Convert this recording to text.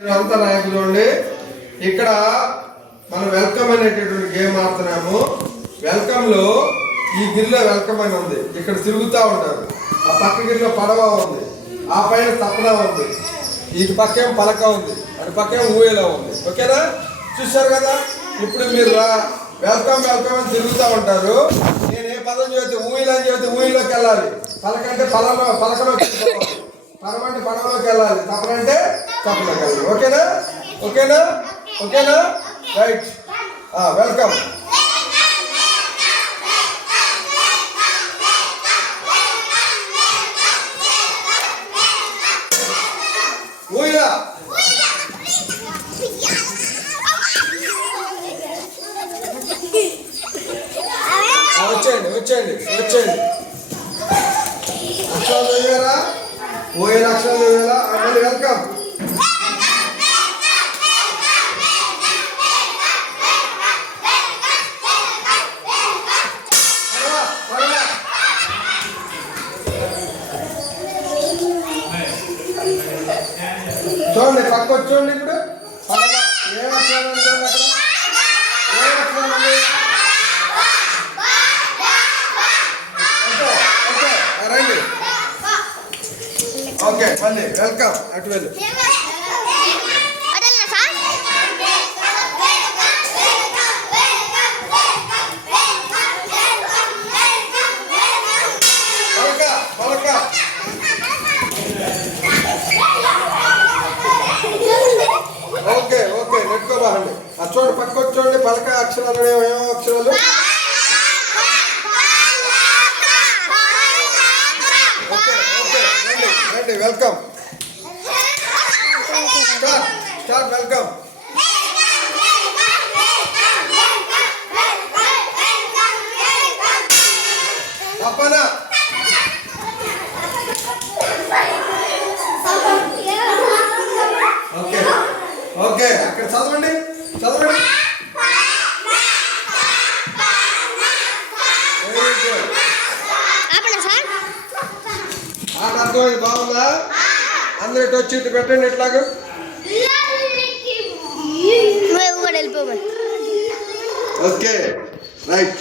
అంతా నాయకులు అండి. ఇక్కడ మనం వెల్కమ్ అనేటటువంటి గేమ్ ఆడుతున్నాము. వెల్కమ్లో ఈ గిరిలో వెల్కమ్ అని ఉంది. ఇక్కడ తిరుగుతూ ఉంటారు. ఆ పక్క గిరిలో పడవ ఉంది. ఆ పైన తప్పన ఉంది. ఈ పక్కేం పలక ఉంది. అటు పక్కేం ఊయలా ఉంది. ఓకేనా? చూశారు కదా? ఇప్పుడు మీరు రా. వెల్కమ్ వెల్కమ్ అని తిరుగుతూ ఉంటారు. నేను ఏ పదం చెబితే ఊయలు అని చెబితే ఊయిలోకి వెళ్ళాలి. పలక అంటే పలలో పలకలోకి పడవ అంటే పడవలోకి వెళ్ళాలి. తప్పనంటే తప్పలోకి ఓకేనా? ఓకేనా? ఓకేనా? రైట్. వెల్కమ్. ఊయలా వచ్చేయండి వచ్చేయండి వచ్చేయండి. అక్షరాలు చదివారా? ఓఏ అక్షరాలు చదివారా? వెల్కమ్ పడవ, పడవ. చూడండి పక్క వచ్చి చూడండి ఇప్పుడు. ఏ రండి. ఓకే మళ్ళీ. వెల్కమ్. అటు వెళ్ళు అదన్నా సార్ పలక పలక ఓకే ఓకే నెట్టుకోబాకండి ఆ చూడండి పలక అక్షరాలు ఏమో అక్షరాలు. ఓకే ఓకే రండి welcome. Start start welcome. Okay okay అక్కడ చదవండి. అర్థమైంది బాగుందా అందరు ఇటు వచ్చి ఇటు పెట్టండి ఇట్లాగా ఓకే రైట్.